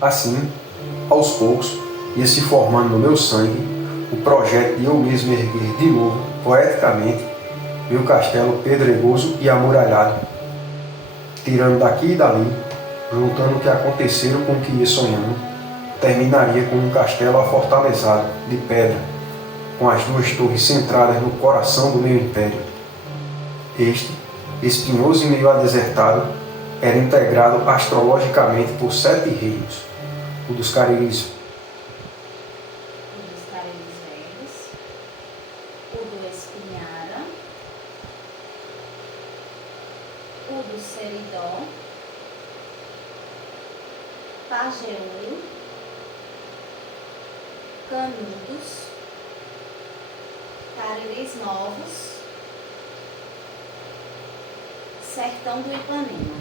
Assim, aos poucos, ia se formando no meu sangue o projeto de eu mesmo erguer de novo, poeticamente, meu castelo pedregoso e amuralhado, tirando daqui e dali, juntando o que aconteceram com o que ia sonhando, terminaria com um castelo afortalezado, de pedra, com as duas torres centradas no coração do meu império. Este, espinhoso e meio adesertado, era integrado astrologicamente por 7 reinos: o dos Cariris, Velhos, o do Espinhara, o do Seridó, Pajeú, Canudos, Cariris Novos, Sertão do Ipanema.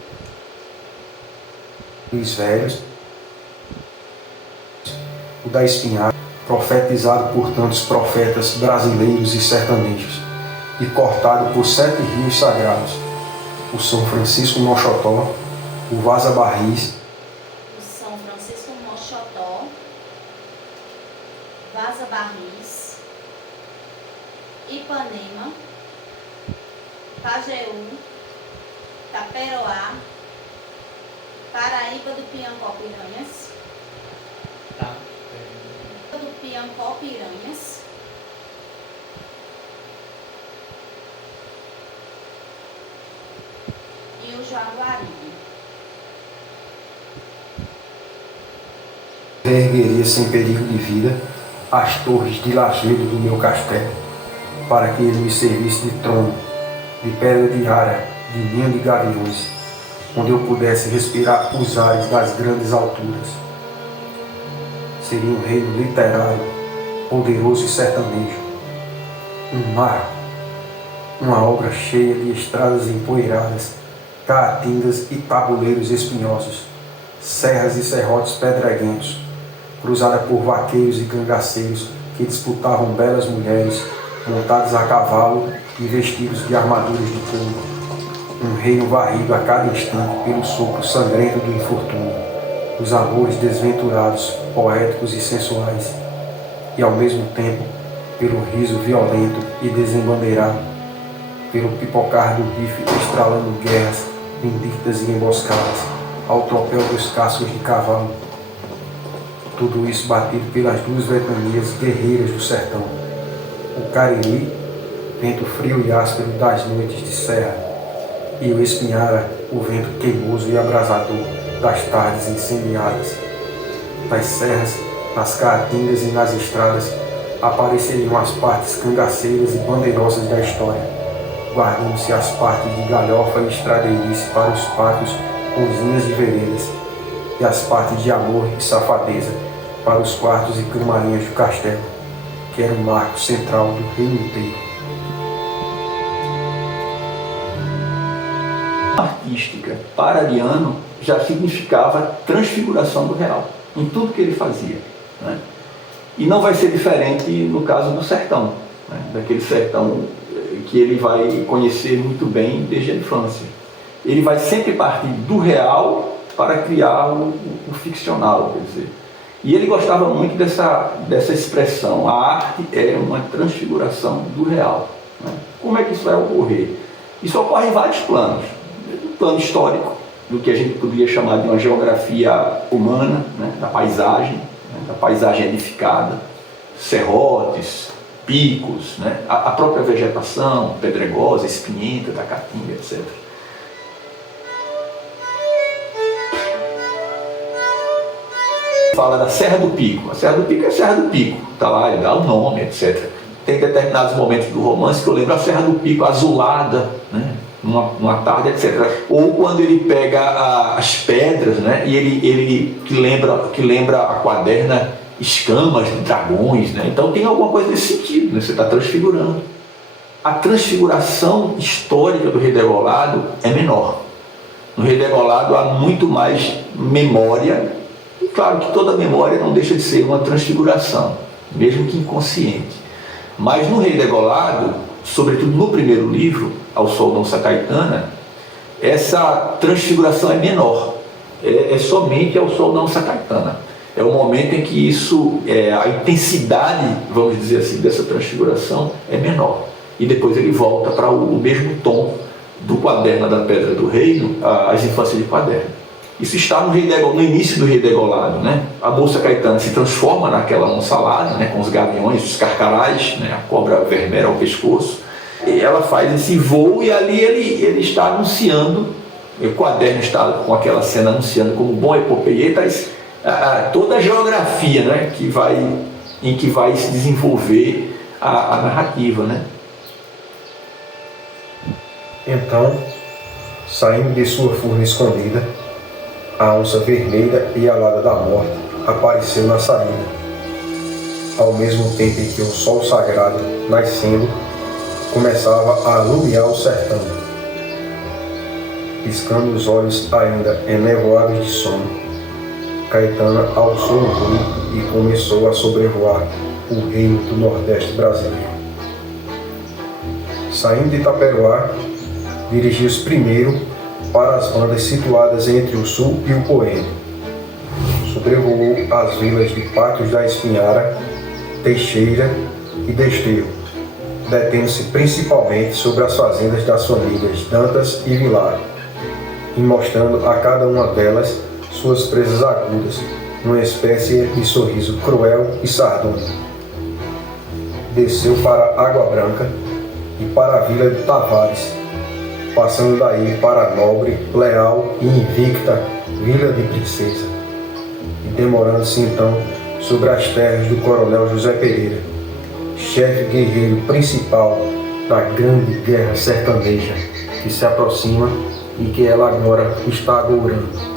os velhos, o da Espinhara, profetizado por tantos profetas brasileiros e sertanejos, e cortado por 7 rios sagrados: o São Francisco Moxotó, o Vaza Barris, O São Francisco Moxotó, Vaza Barris, Ipanema, Pajeú, Taperoá, Paraíba do Piancó-Piranhas, do Piancó-Piranhas, e o Jaguaribe. reergueria sem perigo de vida as torres de lajedo do meu castelo, para que ele me servisse de trono, de pedra de ara, de ninho de gaviões, onde eu pudesse respirar os ares das grandes alturas. Seria um reino literário, poderoso e sertanejo, um marco, uma obra cheia de estradas empoeiradas, caatingas e tabuleiros espinhosos, serras e serrotes pedreguentos, cruzada por vaqueiros e cangaceiros que disputavam belas mulheres montadas a cavalo e vestidos de armaduras de couro. Um reino varrido a cada instante pelo sopro sangrento do infortúnio, os amores desventurados, poéticos e sensuais, e ao mesmo tempo pelo riso violento e desembandeirado, pelo pipocar do rifle estralando guerras vindictas e emboscadas ao tropel dos cascos de cavalo. Tudo isso batido pelas 2 ventanias guerreiras do sertão: o Cariri, vento frio e áspero das noites de serra, e o Espinhara, o vento queimoso e abrasador das tardes incendiadas. Nas serras, nas caatingas e nas estradas apareceriam as partes cangaceiras e bandeirosas da história, guardando-se as partes de galhofa e estradeirice para os pátios com usinas de veredas, e as partes de amor e safadeza para os quartos e camarinhas do castelo, que era o marco central do reino inteiro. Artística para Ariano já significava transfiguração do real em tudo que ele fazia, né? E não vai ser diferente no caso do sertão, né? Daquele sertão que ele vai conhecer muito bem desde a infância. Ele vai sempre partir do real para criar o ficcional, quer dizer. E ele gostava muito dessa expressão: a arte é uma transfiguração do real, né? Como é que isso vai ocorrer? Isso ocorre em vários planos. O plano histórico, do que a gente poderia chamar de uma geografia humana, né? Da paisagem edificada, serrotes, picos, né? A própria vegetação pedregosa, espinhenta, da caatinga, etc. Fala da Serra do Pico. A Serra do Pico é a Serra do Pico, está lá, ele dá o nome, etc. Tem determinados momentos do romance que eu lembro a Serra do Pico azulada, né? Uma tarde, etc. Ou quando ele pega as pedras, né? E ele que lembra a quaderna escamas de dragões, né? Então tem alguma coisa nesse sentido, né? Você está transfigurando. A transfiguração histórica do Rei Degolado é menor. No Rei Degolado há muito mais memória, e claro que toda memória não deixa de ser uma transfiguração, mesmo que inconsciente. Mas no Rei Degolado, sobretudo no primeiro livro, Ao Sol da Onça Caetana, essa transfiguração é menor. é somente ao sol da onça caetana. É o momento em que a intensidade, vamos dizer assim, dessa transfiguração é menor. E depois ele volta para o mesmo tom do Quaderna da Pedra do Reino, as infâncias de Quaderna. Isso está no início do Rei Degolado, né? A moça caetana se transforma naquela onça alada, né? Com os gaviões, os carcarás, né? A cobra vermelha ao pescoço. E ela faz esse voo e ali ele está anunciando, o Quaderno está com aquela cena anunciando como bom epopeieta toda a geografia, né? Em que vai se desenvolver a narrativa, né? Então, saindo de sua furna escondida, a onça vermelha e alada da morte apareceu na saída, ao mesmo tempo em que o sol sagrado, nascendo, começava a alumiar o sertão. Piscando os olhos ainda enevoados de sono, Caetana alçou o voo e começou a sobrevoar o reino do Nordeste brasileiro. Saindo de Itaperoá, dirigiu-se primeiro para as bandas situadas entre o sul e o Poema. Sobrevoou as vilas de Patos da Espinhara, Teixeira e Desterro, detendo-se principalmente sobre as fazendas das famílias Dantas e Vilar, e mostrando a cada uma delas suas presas agudas, numa espécie de sorriso cruel e sardônico. Desceu para Água Branca e para a vila de Tavares, passando daí para a nobre, leal e invicta Vila de Princesa, e demorando-se então sobre as terras do coronel José Pereira, chefe guerreiro principal da grande guerra sertaneja que se aproxima e que ela agora está agourando.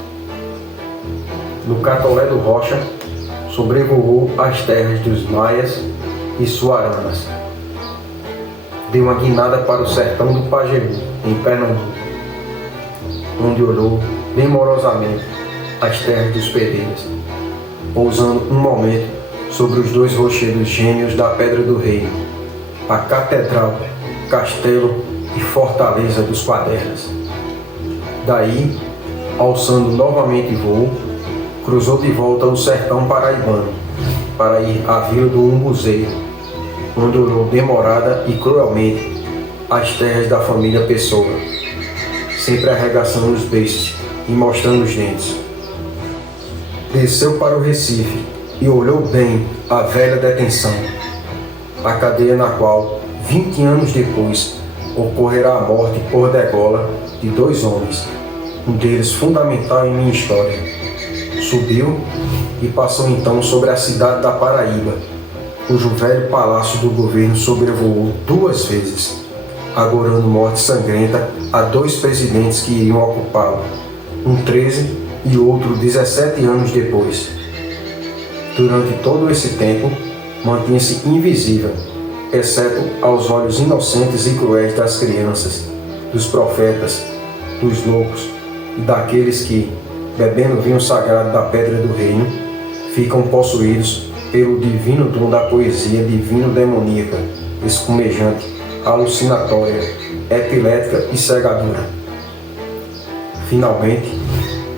No Catolé do Rocha, sobrevoou as terras dos Maias e Suaranas. Deu uma guinada para o sertão do Pajeú, em Pernambuco, onde olhou demorosamente as terras dos Pereiras, pousando um momento sobre os dois rochedos gêmeos da Pedra do Reino, a Catedral, Castelo e Fortaleza dos Quadernas. Daí, alçando novamente voo, cruzou de volta o sertão paraibano, para ir à vila do Umbuzeiro, onde olhou demorada e cruelmente as terras da família Pessoa, sempre arregaçando os beiços e mostrando os dentes. Desceu para o Recife e olhou bem a velha detenção, a cadeia na qual, 20 anos depois, ocorrerá a morte por degola de 2 homens, um deles fundamental em minha história. Subiu e passou então sobre a cidade da Paraíba, cujo velho palácio do governo sobrevoou 2 vezes, agorando morte sangrenta a 2 presidentes que iriam ocupá-lo, um 13 e outro 17 anos depois. Durante todo esse tempo, mantinha-se invisível, exceto aos olhos inocentes e cruéis das crianças, dos profetas, dos loucos e daqueles que, bebendo o vinho sagrado da Pedra do Reino, ficam possuídos pelo divino dom da poesia divino-demoníaca, escumejante, alucinatória, epilética e cegadora. Finalmente,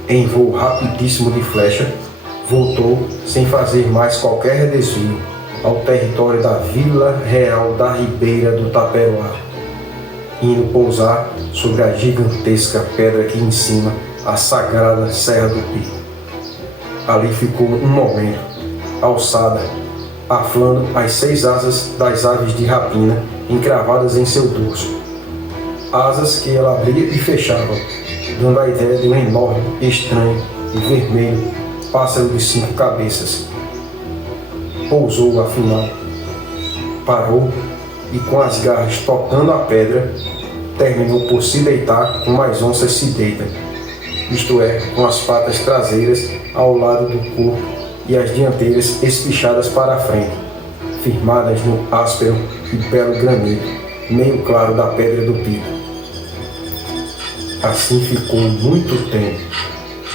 em voo rapidíssimo de flecha, voltou, sem fazer mais qualquer desvio, ao território da Vila Real da Ribeira do Taperoá, indo pousar sobre a gigantesca pedra que em cima a sagrada Serra do Pico. Ali ficou um momento, alçada, aflando as 6 asas das aves de rapina encravadas em seu dorso. Asas que ela abria e fechava, dando a ideia de um enorme, estranho e vermelho pássaro de 5 cabeças. Pousou, afinal, parou e, com as garras tocando a pedra, terminou por se deitar como as onças se deitam, isto é, com as patas traseiras ao lado do corpo e as dianteiras espichadas para a frente, firmadas no áspero e belo granito, meio claro da Pedra do Pico. Assim ficou muito tempo,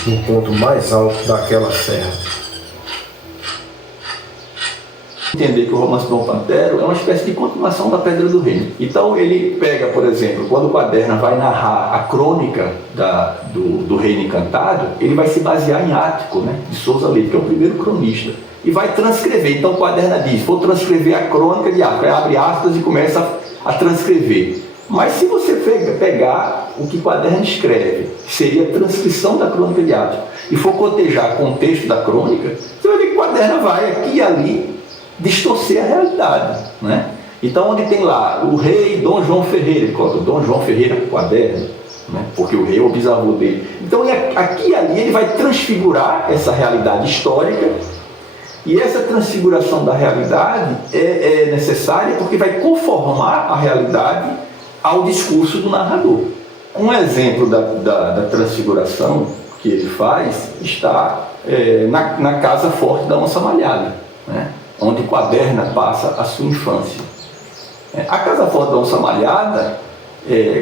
no ponto mais alto daquela serra. Entender que o Romance do Dom Pantero é uma espécie de continuação da Pedra do Reino. Então ele pega, por exemplo, quando o Quaderna vai narrar a crônica do Reino Encantado, ele vai se basear em Ático, né, de Sousa Leite, que é o primeiro cronista, e vai transcrever. Então o Quaderna diz, vou transcrever a crônica de Ático, aí abre aspas e começa a transcrever. Mas se você pegar o que Quaderna escreve, que seria a transcrição da crônica de Ático, e for cotejar com o texto da crônica, você vai ver que Quaderna vai aqui e ali distorcer a realidade, né? Então, onde tem lá o rei Dom João Ferreira, ele coloca Dom João Ferreira Quaderna, né? Porque o rei é o bisavô dele. Então, aqui e ali ele vai transfigurar essa realidade histórica, e essa transfiguração da realidade é necessária porque vai conformar a realidade ao discurso do narrador. Um exemplo da transfiguração que ele faz está na Casa Forte da Onça Malhada, né? Onde Quaderna passa a sua infância. A Casa Forte da Onça Malhada,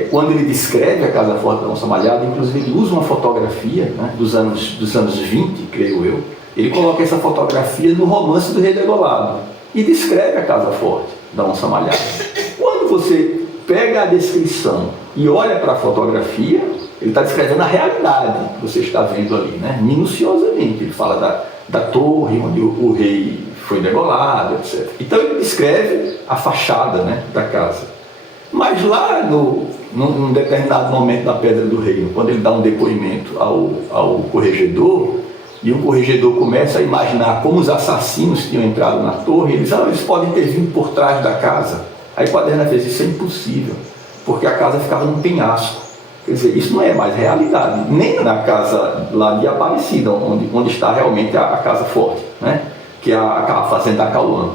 quando ele descreve a Casa Forte da Onça Malhada, inclusive ele usa uma fotografia, né, dos anos 20, creio eu, ele coloca essa fotografia no Romance do Rei Degolado e descreve a Casa Forte da Onça Malhada. Quando você pega a descrição e olha para a fotografia, ele está descrevendo a realidade que você está vendo ali, né, minuciosamente. Ele fala da torre onde o rei foi degolado, etc. Então ele descreve a fachada, né, da casa. Mas lá, num determinado momento da Pedra do Reino, quando ele dá um depoimento ao corregedor, e o corregedor começa a imaginar como os assassinos tinham entrado na torre, eles podem ter vindo por trás da casa. Aí Quaderna fez, isso é impossível, porque a casa ficava num penhasco. Quer dizer, isso não é mais realidade, nem na casa lá de Aparecida, onde está realmente a Casa Forte, né? Que é aquela fazenda Acauã.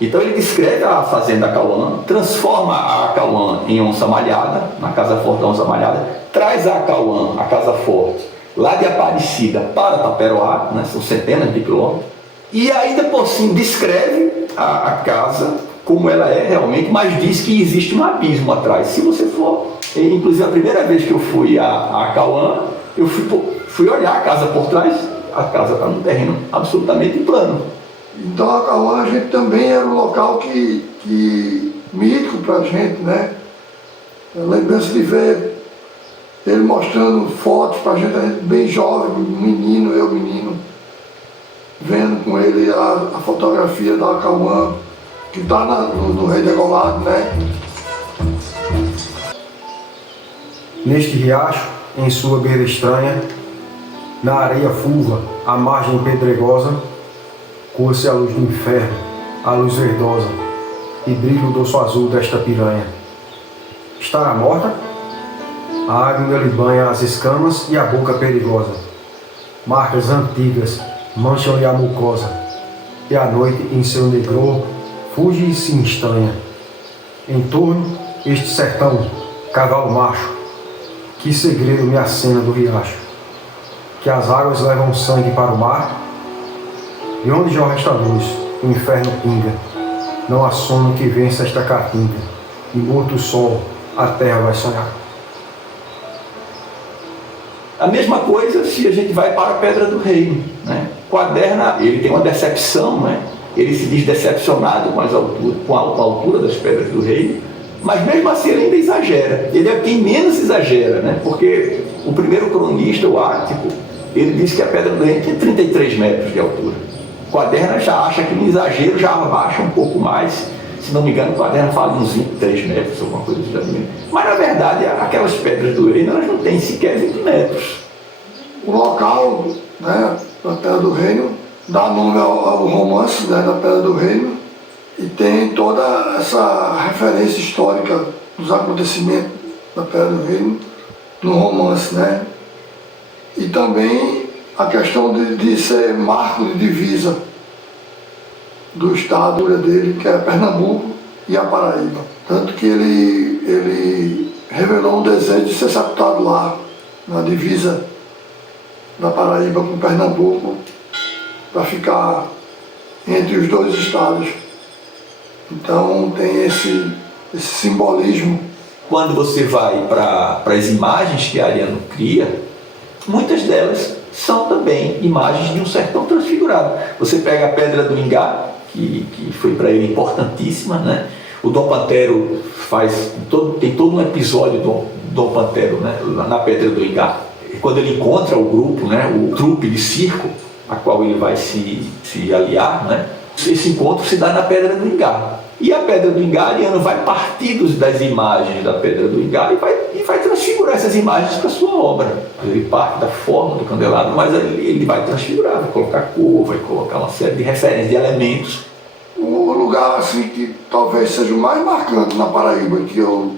Então ele descreve a fazenda Acauã, transforma a Acauã em Onça Malhada, na Casa Forte da Onça Malhada, traz a Acauã, a Casa Forte, lá de Aparecida para Taperoá, né? São centenas de quilômetros, e ainda por cima descreve a casa como ela é realmente, mas diz que existe um abismo atrás. Se você for, inclusive a primeira vez que eu fui a Acauã, eu fui olhar a casa por trás, a casa está num terreno absolutamente plano. Então a Acauã a gente também era um local que mítico para a gente, né? Lembrança de ver ele mostrando fotos para a gente bem jovem, menino, vendo com ele a fotografia da Acauã, que está no Rei Degolado, né? Neste riacho, em sua beira estranha, na areia fulva, à margem pedregosa, coa-se a luz do inferno, a luz verdosa, e brilha o dorso azul desta piranha. Estará morta? A água ainda lhe banha as escamas e a boca perigosa. Marcas antigas mancham-lhe a mucosa, e a noite em seu negror fuge e se estanha. Em torno, este sertão, cavalo macho, que segredo me acena do riacho, que as águas levam sangue para o mar, e onde jorra esta luz, o inferno pinga, não há sono que vença esta caatinga, e morto o sol, a terra vai sonhar. A mesma coisa se a gente vai para a Pedra do Reino, né? Quaderna, ele tem uma decepção, né? Ele se diz decepcionado com a altura das Pedras do Reino, mas mesmo assim ele ainda exagera. Ele é quem menos exagera, né? Porque o primeiro cronista, o Ático, ele diz que a Pedra do Reino tem 33 metros de altura. Quaderna já acha que no exagero já abaixa um pouco mais. Se não me engano, Quaderna fala uns 23 metros, alguma coisa assim. Mas na verdade, aquelas Pedras do Reino, elas não têm sequer 20 metros. O local, né, da Pedra do Reino, dá nome ao romance, né, da Pedra do Reino, e tem toda essa referência histórica dos acontecimentos da Pedra do Reino no romance, né? E também a questão de ser marco de divisa do estado dele, que é Pernambuco e a Paraíba. Tanto que ele revelou um desejo de ser sepultado lá, na divisa da Paraíba com Pernambuco, para ficar entre os dois estados. Então tem esse simbolismo. Quando você vai para as imagens que Ariano cria, muitas delas são também imagens de um sertão transfigurado. Você pega a Pedra do Ingá, que foi para ele importantíssima, né? O Dom Pantero tem todo um episódio do Dom Pantero, né, na Pedra do Ingá. Quando ele encontra o grupo, né, o trupe de circo, a qual ele vai se aliar, né, esse encontro se dá na Pedra do Ingá. E a Pedra do Ingá, Ariano vai partir das imagens da Pedra do Ingá e vai transfigurar essas imagens para a sua obra. Ele parte da forma do candelabro, mas ele vai transfigurar, vai colocar cor, vai colocar uma série de referências, de elementos. O lugar assim que talvez seja o mais marcante na Paraíba, que eu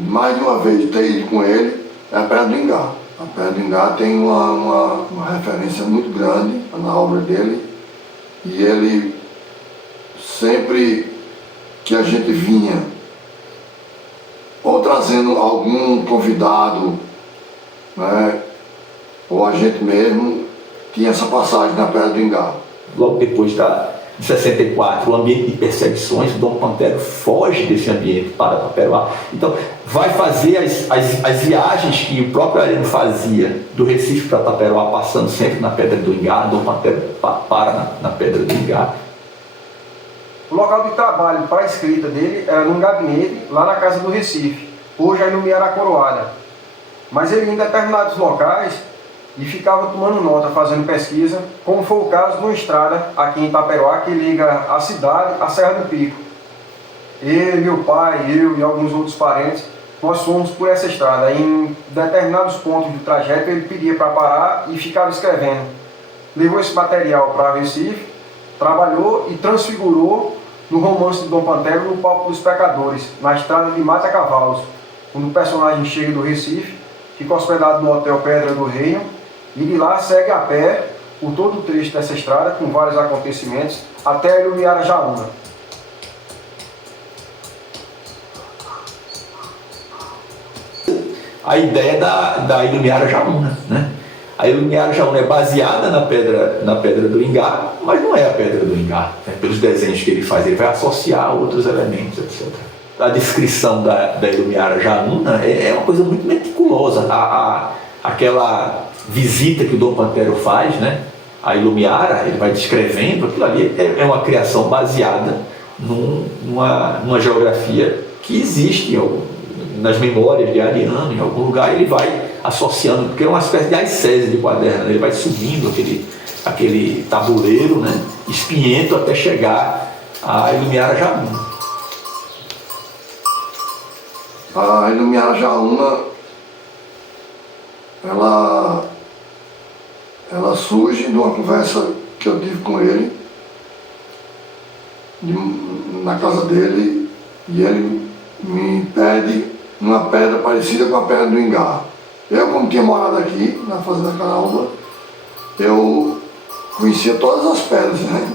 mais de uma vez ter ido com ele, é a Pedra do Ingá. A Pedra do Ingá tem uma referência muito grande na obra dele, e ele, sempre que a gente vinha, ou trazendo algum convidado, né, ou a gente mesmo, tinha essa passagem na Pedra do Ingá. Logo depois de 64, o ambiente de perseguições, o Dom Pantero foge desse ambiente para Taperoá. Então, vai fazer as viagens que o próprio Ariano fazia do Recife para Taperoá, passando sempre na Pedra do Ingá. Dom Pantero para na Pedra do Ingá. O local de trabalho para a escrita dele era num gabinete lá na casa do Recife, hoje a Ilumiara Coroada. Mas ele ia em determinados locais e ficava tomando nota, fazendo pesquisa, como foi o caso de uma estrada aqui em Taperoá que liga a cidade à Serra do Pico. Ele, meu pai, eu e alguns outros parentes, nós fomos por essa estrada. Em determinados pontos do trajeto ele pedia para parar e ficava escrevendo. Levou esse material para Recife, trabalhou e transfigurou no romance de Dom Pantero no Palco dos Pecadores, na estrada de Mata Cavalos, quando o personagem chega do Recife, fica hospedado no Hotel Pedra do Reino, e de lá segue a pé por todo o trecho dessa estrada, com vários acontecimentos, até a Ilumiara Jaúna. A ideia da Ilumiara Jaúna, né? A Ilumiara Jaúna é baseada na pedra do Ingá, mas não é a Pedra do Ingá, né? Pelos desenhos que ele faz, ele vai associar outros elementos, etc. A descrição da Ilumiara Jaúna é uma coisa muito meticulosa. Aquela visita que o Dom Pantero faz, né? A Ilumiara, ele vai descrevendo, aquilo ali é uma criação baseada numa geografia que existe nas memórias de Ariano, em algum lugar. Ele vai associando, porque é uma espécie de ascese de quaderno, né? Ele vai subindo aquele tabuleiro, né, espinhento, até chegar à Ilumiara Jaúna. A Ilumiara Jaúna, ela surge de uma conversa que eu tive com ele na casa dele, e ele me pede uma pedra parecida com a Pedra do Ingá. Eu, como tinha morado aqui na Fazenda Canaúba, eu conhecia todas as pedras, né?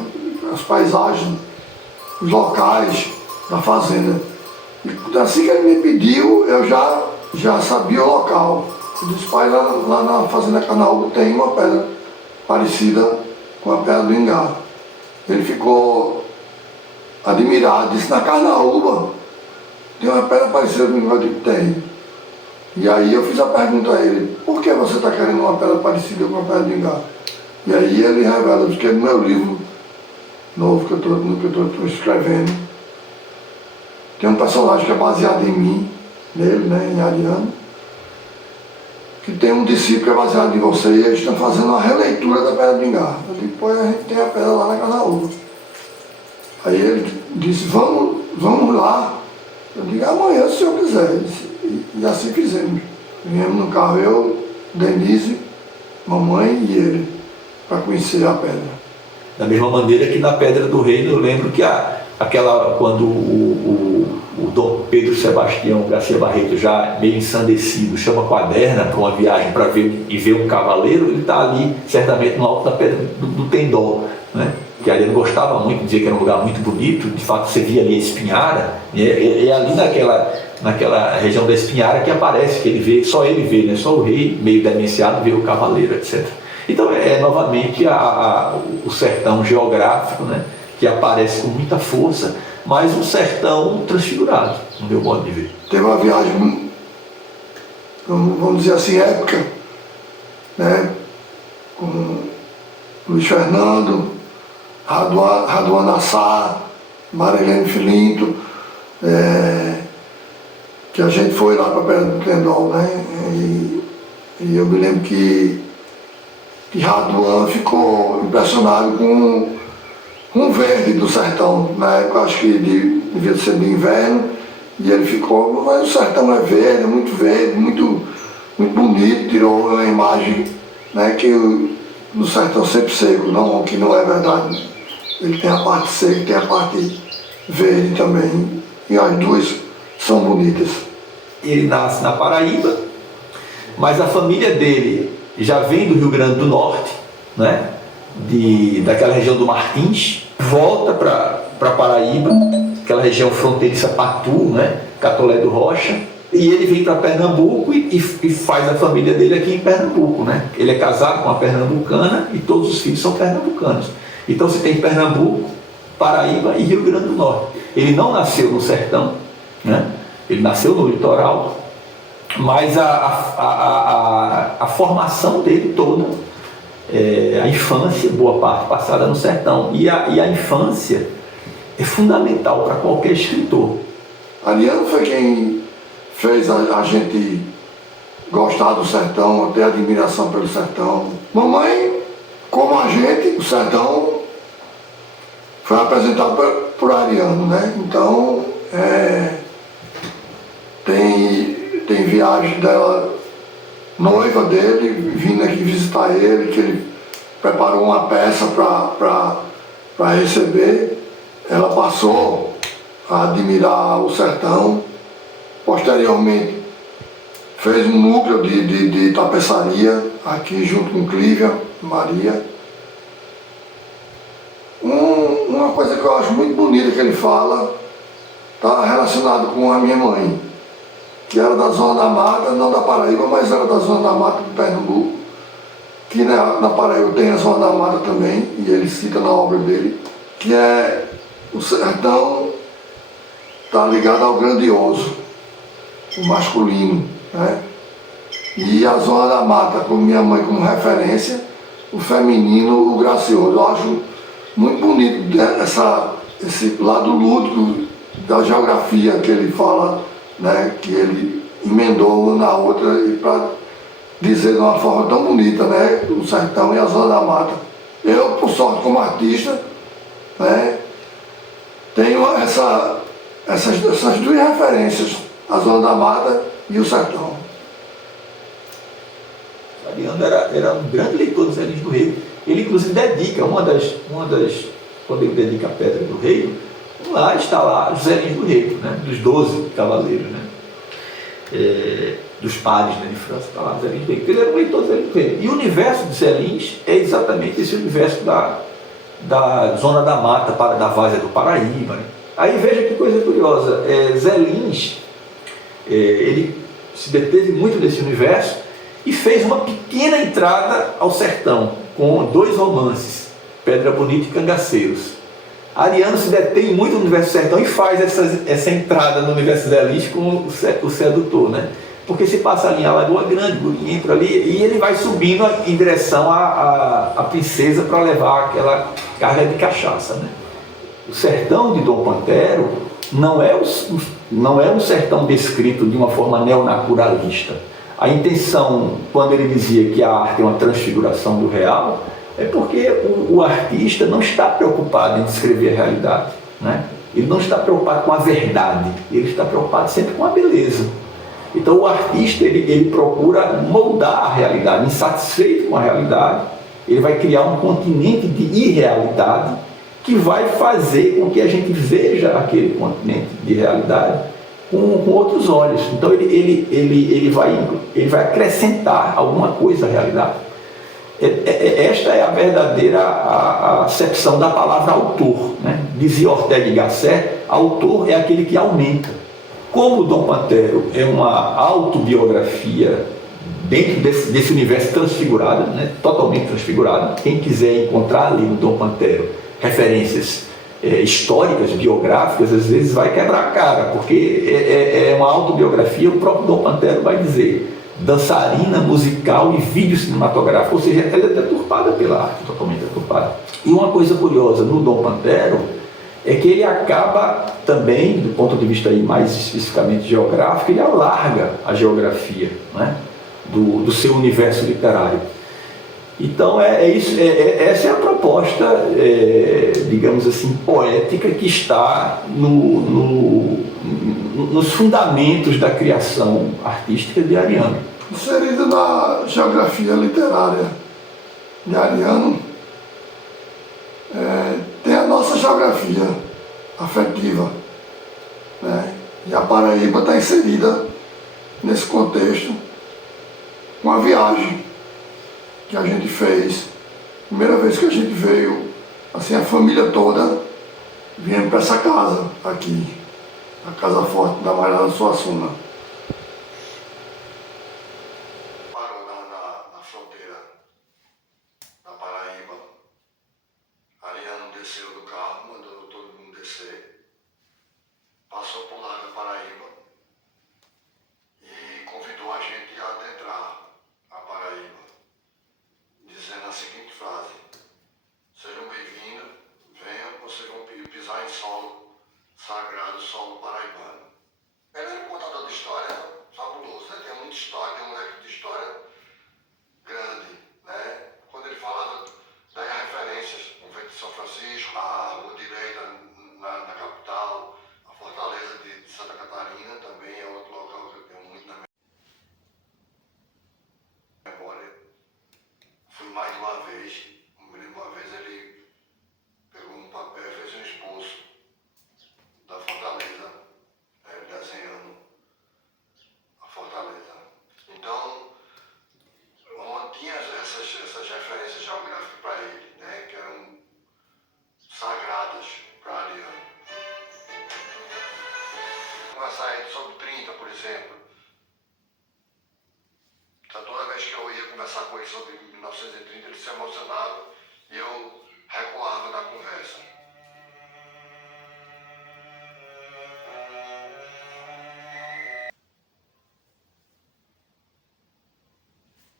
As paisagens, os locais da fazenda. E assim que ele me pediu, eu já sabia o local. Eu disse: pai, lá na Fazenda Canaúba tem uma pedra parecida com a Pedra do Ingá. Ele ficou admirado, disse: na Canaúba tem uma pedra parecida com o Ingá? Eu disse: tem. E aí eu fiz a pergunta a ele: por que você está querendo uma pedra parecida com a Pedra do Ingá? E aí ele revela, porque no meu livro novo que eu estou escrevendo, tem um personagem que é baseado em mim, nele, né, em Ariano, que tem um discípulo que é baseado em você, e eles estão fazendo uma releitura da Pedra do Ingá. Eu digo: pois a gente tem a pedra lá na Canaúba. Aí ele disse: vamos lá. Eu digo: amanhã, se o senhor quiser. E assim fizemos. Viemos no carro, eu, Denise, mamãe e ele, para conhecer a pedra. Da mesma maneira que na Pedra do Reino, eu lembro que quando o Dom Pedro Sebastião Garcia Barreto, já meio ensandecido, chama a quaderna para uma viagem para ver um cavaleiro, ele está ali, certamente, no alto da Pedra do Tendó, né? Que Ariano gostava muito, dizia que era um lugar muito bonito. De fato, você via ali a Espinhara, e ali naquela região da Espinhara que aparece, que ele vê, só ele vê, né? Só o rei, meio demenciado, vê o cavaleiro, etc. Então novamente o sertão geográfico, né, que aparece com muita força, mas um sertão transfigurado, no meu modo de ver. Teve uma viagem, vamos dizer assim, épica, né, com Luiz Fernando, Raduan Assá, Marilene Filinto, que a gente foi lá para Pedra do Tendol, né? E eu me lembro que Raduan ficou impressionado com um verde do sertão. Na época acho que devia ser de inverno, e ele ficou, mas o sertão é verde, muito verde, muito bonito, tirou uma imagem, né, que no sertão sempre seco, não, que não é verdade. Ele tem a parte seca e tem a parte verde também, e as duas são bonitas. Ele nasce na Paraíba, mas a família dele já vem do Rio Grande do Norte, né? Daquela região do Martins, volta para Paraíba, aquela região fronteiriça Patu, né? Catolé do Rocha, e ele vem para Pernambuco e faz a família dele aqui em Pernambuco, né? Ele é casado com uma pernambucana e todos os filhos são pernambucanos. Então você tem Pernambuco, Paraíba e Rio Grande do Norte. Ele não nasceu no sertão, né? Ele nasceu no litoral, mas a formação dele toda, a infância, boa parte passada no sertão, e a infância é fundamental para qualquer escritor. Ariano foi quem fez a gente gostar do sertão, ter admiração pelo sertão. Mamãe, como a gente, o sertão foi apresentado por Ariano, né? Então, tem viagem dela, noiva dele, vindo aqui visitar ele, que ele preparou uma peça para receber. Ela passou a admirar o sertão. Posteriormente, fez um núcleo de tapeçaria aqui junto com Clívia Maria. Uma coisa que eu acho muito bonita que ele fala está relacionado com a minha mãe, que era da Zona da Mata, não da Paraíba, mas era da Zona da Mata de Pernambuco, que na Paraíba tem a Zona da Mata também, e ele cita na obra dele, que é o sertão está ligado ao grandioso, o masculino, né? E a Zona da Mata, com minha mãe como referência, o feminino, o gracioso. Eu acho muito bonito esse lado lúdico da geografia que ele fala, né, que ele emendou uma na outra para dizer de uma forma tão bonita, né, o sertão e a Zona da Mata. Eu, por sorte, como artista, né, tenho essas duas referências, a Zona da Mata e o sertão. Ariano era um grande leitor dos Zé Lins do Rego. Ele inclusive dedica quando ele dedica a Pedra do Rego, lá está lá José Lins do Rego, né? Dos 12 cavaleiros, né? Dos pares, né, de França, está lá José Lins do Rego. Ele era um leitor de Zé Lins do Rego. E o universo de Zé Lins é exatamente esse universo da Zona da Mata, da Várzea do Paraíba, né? Aí veja que coisa curiosa, Zé Lins, ele se deteve muito nesse universo e fez uma pequena entrada ao sertão, com 2 romances, Pedra Bonita e Cangaceiros. Ariano se detém muito no universo sertão e faz essa entrada no universo Zé Lins com o Sedutor, né? Porque se passa ali em Alagoa Grande, Gurinha entra ali e ele vai subindo em direção à princesa para levar aquela carga de cachaça, né? O sertão de Dom Pantero não é um sertão descrito de uma forma neonaturalista. A intenção, quando ele dizia que a arte é uma transfiguração do real, é porque o artista não está preocupado em descrever a realidade, né? Ele não está preocupado com a verdade, ele está preocupado sempre com a beleza. Então o artista ele procura moldar a realidade, insatisfeito com a realidade, ele vai criar um continente de irrealidade que vai fazer com que a gente veja aquele continente de realidade com outros olhos. Então ele vai acrescentar alguma coisa à realidade. Esta é a verdadeira acepção da palavra autor, né? Dizia Ortega y Gasset, autor é aquele que aumenta. Como Dom Pantero é uma autobiografia dentro desse universo transfigurado, né? Totalmente transfigurado, quem quiser encontrar ali no Dom Pantero referências históricas, biográficas, às vezes vai quebrar a cara, porque é uma autobiografia. O próprio Dom Pantero vai dizer: dançarina, musical e vídeo cinematográfico, ou seja, ela é deturpada pela arte, totalmente deturpada. E uma coisa curiosa no Dom Pantero é que ele acaba também, do ponto de vista aí mais especificamente geográfico, ele alarga a geografia, né, do seu universo literário. Então essa é a proposta, digamos assim, poética que está nos fundamentos da criação artística de Ariano. Inserido na geografia literária de Ariano, tem a nossa geografia afetiva, né? E a Paraíba está inserida nesse contexto, uma viagem que a gente fez, primeira vez que a gente veio, assim, a família toda, viemos para essa casa aqui, a Casa Forte da Malhada Suassuna. Parou na fronteira da Paraíba. Ariano desceu do carro, mandou todo mundo descer, passou por lá da Paraíba e convidou a gente a adentrar a Paraíba, dizendo a seguinte frase: sejam bem-vindos, venham, vocês vão pisar em solo sagrado, solo paraibano. Ele era um contador de história fabuloso, né? Tem muita história, tem um leque de história grande, né? Quando ele falava, daí referências, o Convento de São Francisco, a Rua Direita na capital, a Fortaleza de Santa Catarina também é outro local que eu tenho muito na memória. Fui mais de uma vez, uma vez ele pegou um papel e fez um esboço da Fortaleza, desenhando a Fortaleza. Então, tinha essas referências geográficas para ele, né, que eram sagradas para Ariano. Conversar sobre 30, por exemplo. Então, toda vez que eu ia conversar com ele sobre 1930, ele se emocionava e eu recuava na conversa.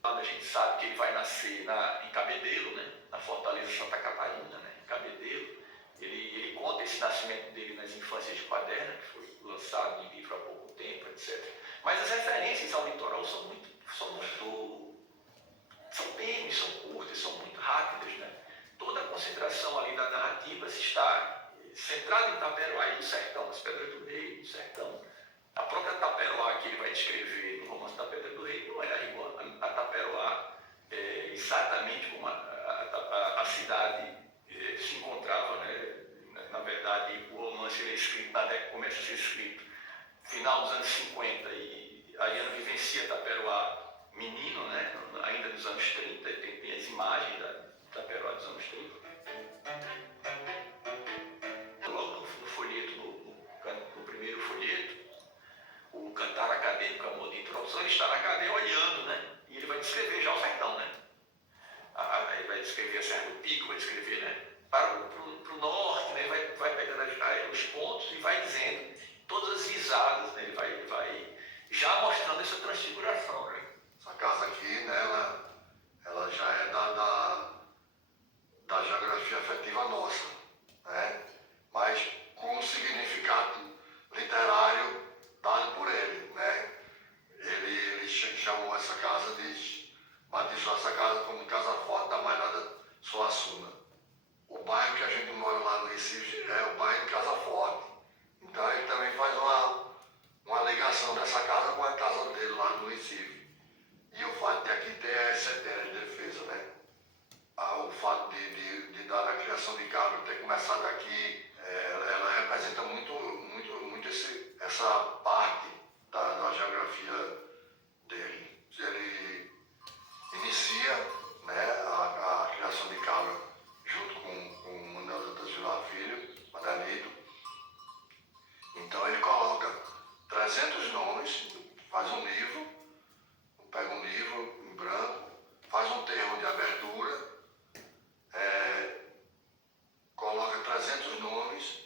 A gente sabe que ele vai nascer em Cabedelo, né, na Fortaleza Santa Catarina, né, em Cabedelo. Ele conta esse nascimento dele nas Infâncias de Quaderna, que foi lançado em livro há pouco tempo, etc. Mas as referências ao litoral são tênues, são curtas, são muito rápidas, né? Toda a concentração ali da narrativa está centrada em Taperoá e no sertão, as Pedras do Rei, no sertão. A própria Taperoá que ele vai descrever no romance da Pedra do Rei não era igual a Taperoá, exatamente como a cidade se encontrava, né? Na verdade, o romance ele é escrito, começa a ser escrito no final dos anos 50 e Ariano vivencia Taperoá menino, né? Ainda nos anos 30, tem as imagens da Taperoá dos anos 30. Logo no folheto, no primeiro folheto, o cantar acadêmico, a moda de introdução, ele está na cadeia olhando, né? E ele vai descrever já o sertão, né? Ele vai descrever a Serra do Pico, vai descrever, né? Para o norte, né? Ele vai pegando os pontos e vai dizendo todas as visadas, né? Ele vai já mostrando essa transfiguração, né? Essa casa aqui, né, ela já é da geografia afetiva nossa, né? Mas com um significado literário dado por ele, né? Ele chamou essa casa batizou essa casa como Casa Forte da Malhada Suassuna. O bairro que a gente mora lá no Recife é o bairro de Casa Forte. Então ele também faz uma ligação dessa casa com a casa dele lá no Recife. E o fato de aqui ter a centena de defesa, né? O fato de dar a criação de cabra ter começado aqui, ela representa muito essa parte da geografia dele. Ele inicia, né, a criação de cabra junto com o Manuel Dantas Vilar Filho, Madanito. Então ele coloca 300 nomes, faz um livro, pega um livro em branco, faz um termo de abertura, coloca 300 nomes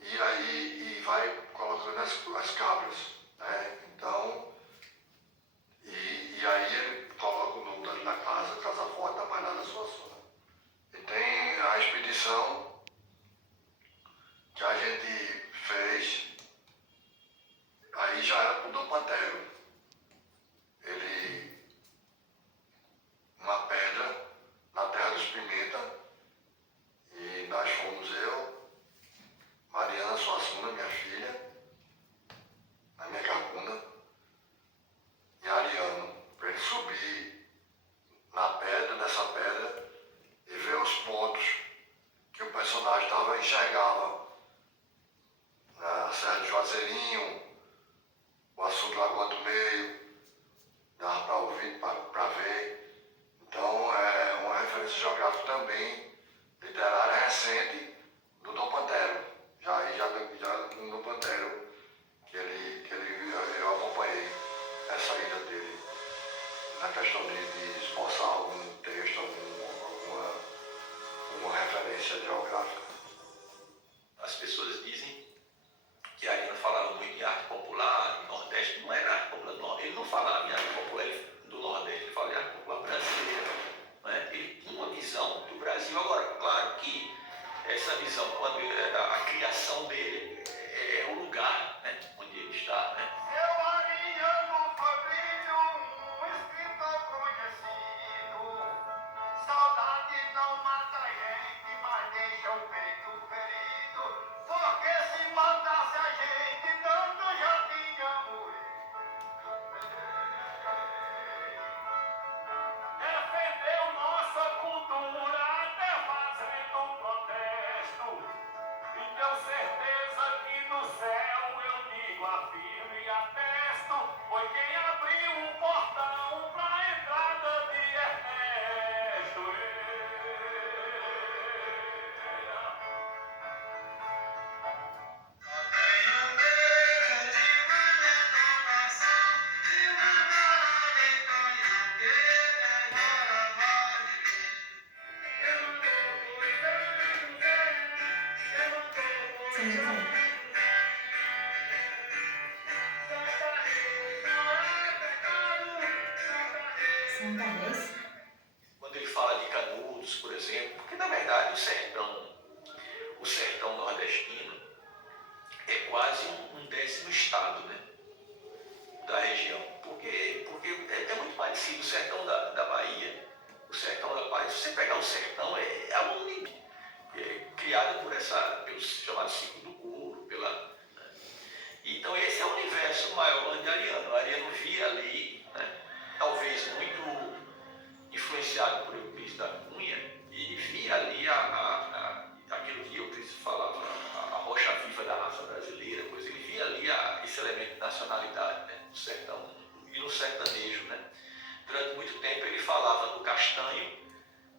e aí vai colocando as cabras, né? Então expedição que a gente fez, aí já era com o Dom Pantero. Ele, uma pedra na Terra dos Pimenta, e nós fomos eu, Mariana Suassuna, minha filha, na minha cacunda, e Ariano, para ele subir na pedra, nessa pedra, e ver os pontos que o personagem enxergava. Na Serra de Juazeirinho, o Açude de Lagoa do Meio, dava para ouvir, para ver. Então é uma referência geográfica também, literária recente, do Dom Pantero. Já no Dom Pantero, que eu acompanhei essa ida dele na questão de esboçar algum texto, alguma referência geográfica. As pessoas dizem que Ariano falava muito em arte popular, em Nordeste. Não era arte popular, ele não falava em arte popular do Nordeste, ele falava em arte popular brasileira. Né? Ele tinha uma visão do Brasil. Agora, claro que essa visão, quando a criação dele é o lugar, né, onde ele está. Né? Seu Ariano Fabrício, um escritor conhecido. Saudade não mata a gente, mas deixa o peito ferido. Porque se matasse a gente, tanto já tinha morrido. Defendeu nossa cultura até fazendo um protesto. E tenho certeza que no céu eu digo, afirmo e atesto, foi quem abriu o portão pra entrada de Ernesto. Santa Inês. Quando ele fala de Canudos, por exemplo, porque na verdade o sertão nordestino é quase um décimo estado, né, da região, porque é muito parecido o sertão da Bahia, o sertão da Bahia. Se você pegar o sertão, é uma unidade criada pelo chamado ciclo do couro, né? Então esse é o universo maior de Ariano. Ariano via ali, né, talvez muito influenciado por Euclides da Cunha, e via ali aquilo que Euclides falava, a rocha viva da raça brasileira, pois ele via ali esse elemento de nacionalidade, né, no sertão e no sertanejo. Né. Durante muito tempo ele falava do castanho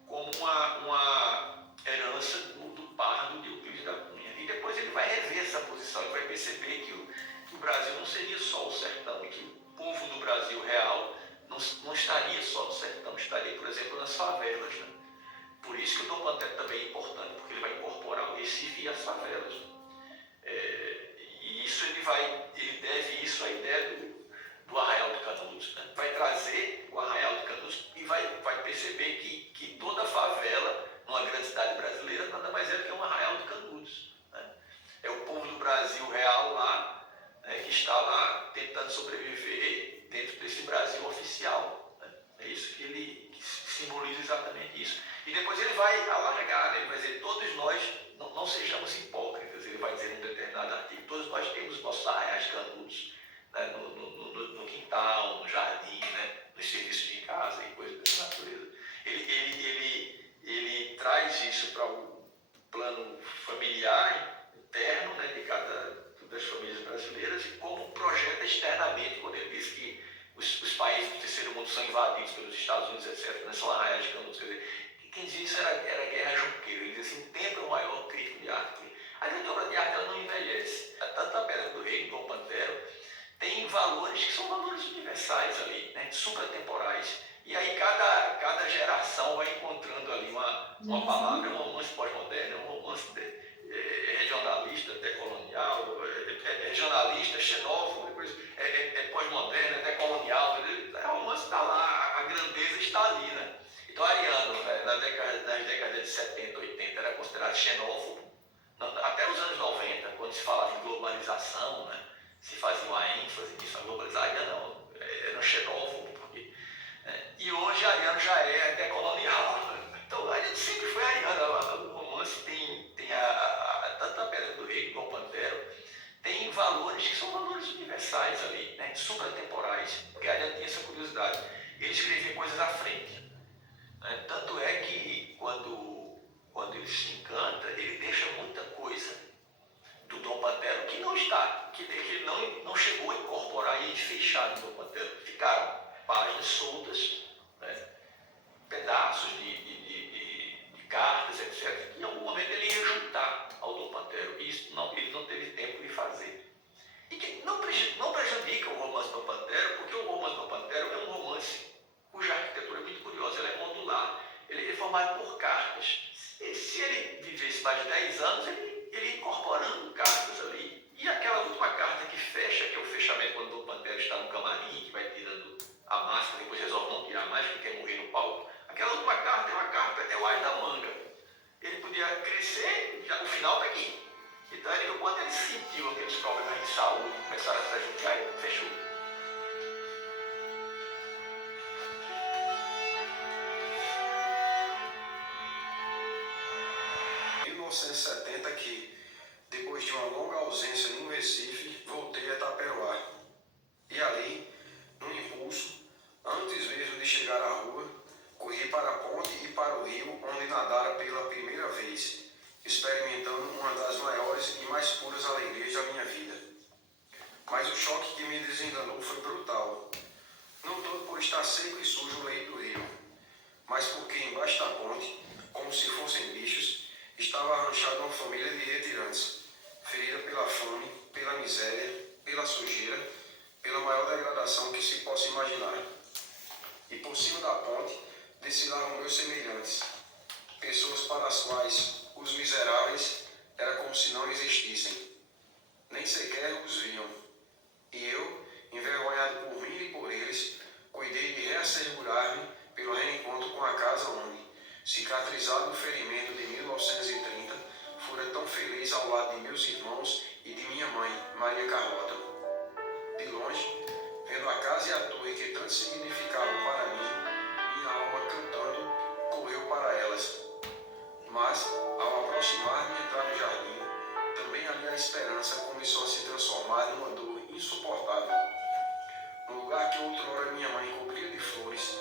como uma herança do pardo de Euclides da Cunha, e depois ele vai rever essa posição, ele vai perceber que o Brasil não seria só o sertão, e que o povo do Brasil real não estaria só no sertão, estaria, por exemplo, nas favelas. Né? Por isso que o Dom Pantero também é importante, porque ele vai incorporar o Recife e as favelas. Né? E isso ele deve isso à ideia do Arraial de Canudos. Né? Vai trazer o Arraial de Canudos e vai perceber que toda favela, numa grande cidade brasileira, nada mais é do que um Arraial de Canudos. Né? É o povo do Brasil real lá, né, que está lá tentando sobreviver dentro desse Brasil oficial. Né? É isso que simboliza exatamente isso. E depois ele vai alargar, né? Ele vai dizer, todos nós não sejamos hipócritas, ele vai dizer num determinado artigo, todos nós temos nossos arraiais canudos, né? No quintal, no jardim, né? Nos serviços de casa e coisas dessa natureza. Ele traz isso para o plano familiar, interno, né, de cada das famílias brasileiras, e como projeta externamente, quando ele diz que os países do terceiro mundo são invadidos pelos Estados Unidos, etc., né, são arraiais de canudos. Quer dizer, quem dizia isso era Guerra Junqueiro. Ele diz assim, o tempo é o maior crítico de arte. A grande obra de arte ela não envelhece. Tanto a Pedra do Rei como o Pantero tem valores que são valores universais ali, né, supratemporais. E aí cada geração vai encontrando ali uma palavra, um romance pós-moderno, um romance regionalista, decolonial, regionalista, xenófobo, depois pós-moderno, decolonial. O romance está lá, a grandeza está ali, né? Então Ariano, né, nas décadas de 70, 80 era considerado xenófobo. Até os anos 90, quando se falava em globalização, né, se fazia uma ênfase nisso, a globalização não, era um xenófobo. E hoje Ariano já é decolonial. Então Ariano sempre foi Ariano. O romance tem tanto a Pedra do Rei como o Pantero, tem valores que são valores universais ali, né, supratemporais, porque Ariano tinha essa curiosidade. Ele escrevia coisas à frente. Né? Tanto é que quando ele se encanta, ele deixa muita coisa do Dom Pantero que não está, que ele não chegou a incorporar e fechar no Dom Pantero. Ficaram páginas soltas, né? Pedaços de cartas, etc. Em algum momento ele ia juntar ao Dom Pantero. E isso ele não teve tempo de fazer. E que não prejudica o romance do Pantero, porque o romance do Pantero é um romance cuja arquitetura é muito curiosa, ela é modular. Ele é formado por cartas. Se ele vivesse mais de 10 anos, ele ia incorporando cartas ali. E aquela última carta que fecha, que é o fechamento quando o Dom Pantero está no camarim, que vai tirando a máscara, depois resolve não tirar mais porque quer morrer no palco. Aquela última carta é o as da manga. Ele podia crescer, o final está aqui. Então, quando ele sentiu aqueles problemas de saúde, começaram a se prejudicar, ele fechou. 1970 que, depois de uma longa ausência no Recife, voltei a Taperoá. E ali, num impulso, antes mesmo de chegar à rua, corri para a ponte e para o rio, onde nadara pela primeira vez, experimentando uma das maiores e mais puras alegrias da minha vida. Mas o choque que me desenganou foi brutal. Não tanto por estar seco e sujo o leito do rio, mas porque embaixo da ponte, como se fossem bichos, estava arranchada uma família de retirantes, ferida pela fome, pela miséria, pela sujeira, pela maior degradação que se possa imaginar. E por cima da ponte desfilavam meus semelhantes, pessoas para as quais os miseráveis era como se não existissem, nem sequer os viam. E eu, envergonhado por mim e por eles, cuidei de reassegurar-me pelo reencontro com a casa onde, cicatrizado o ferimento de 1930, fora tão feliz ao lado de meus irmãos e de minha mãe, Maria Carlota. De longe, vendo a casa e a torre que tanto significavam para mim, minha alma cantando correu para elas. Mas, ao aproximar-me e entrar no jardim, também a minha esperança começou a se transformar numa dor insuportável. No lugar que outrora minha mãe cobria de flores,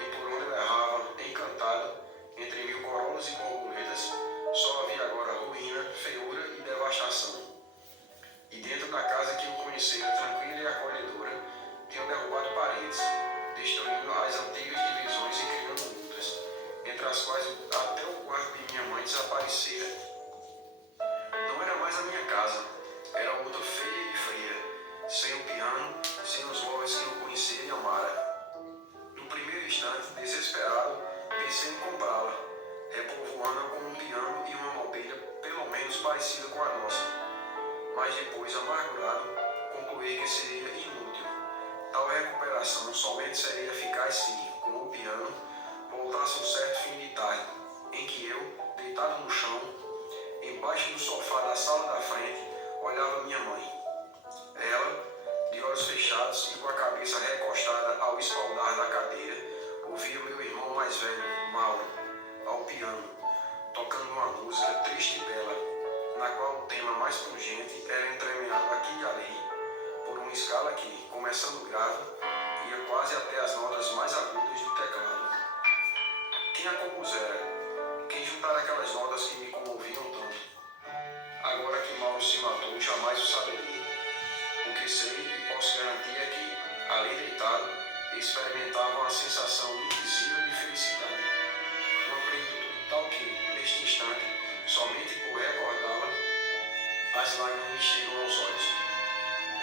e por onde eu errava, encantado, entre mil corolas e borboletas, só havia agora ruína, feiura e devastação. E dentro da casa que eu conhecera tranquila e acolhedora, tinham derrubado paredes, destruindo as antigas divisões e criando lutas, entre as quais até o quarto de minha mãe desaparecera. Não era mais a minha casa, era outra feia e fria, sem o piano, sem os móveis que eu conhecia e amara. No primeiro instante, desesperado, pensei em comprá-la, repovoando-a com um piano e uma mobília pelo menos parecida com a nossa. Mas depois, amargurado, concluí que seria inútil. Tal recuperação somente seria eficaz se, como o piano, voltasse um certo fim de tarde, em que eu, deitado no chão, embaixo do sofá da sala da frente, olhava minha mãe. Ela, de olhos fechados e com a cabeça recostada ao espaldar da cadeira, ouvia meu irmão mais velho, Mauro, ao piano, tocando uma música triste e bela, na qual o tema mais pungente era entremeado aqui e ali, por uma escala que, começando grave, ia quase até as notas mais agudas do teclado. Quem a compusera? Quem juntara aquelas notas que me comoviam tanto? Agora que Mauro se matou, jamais o saberia. O que sei e posso garantir é que, ali deitado, experimentava uma sensação invisível de felicidade. Uma plenitude tal que, neste instante, somente por recordá-la, as lágrimas me chegam aos olhos.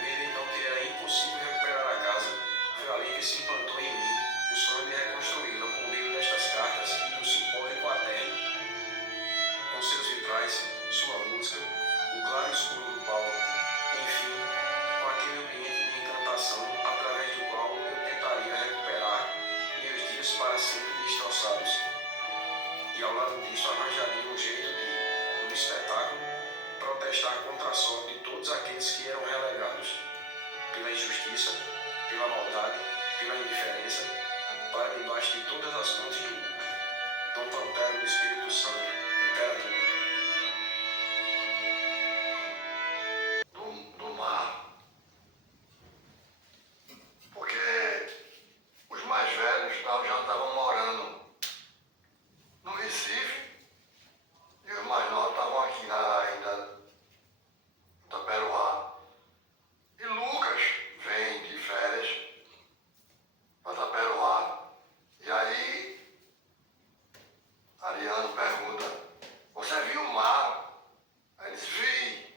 Vendo então que era impossível recuperar a casa, foi ali que se implantou em mim o sonho de reconstruí-la por meio destas cartas e do simpósio quaterno. Com seus vitrais, sua música, o claro escuro do palco, enfim, com aquele ambiente de encantação através do qual eu tentaria recuperar meus dias para sempre destroçados. ao lado disso, arranjaria um jeito de, no espetáculo, protestar contra a sorte de todos aqueles que eram relegados pela injustiça, pela maldade, pela indiferença, para debaixo de todas as fontes do mundo. Dom Pantero do Espírito Santo, imperador. Do mar. Porque os mais velhos já estavam morando no Recife e os mais novos estavam aqui ainda em Taperoá. E Lucas vem de férias para Taperoá. E aí Ariano pergunta: você viu o mar? Aí ele disse: vi.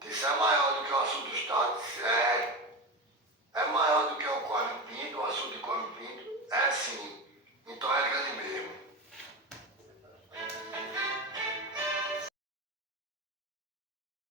Disse: é maior do que o açude do estado. Disse: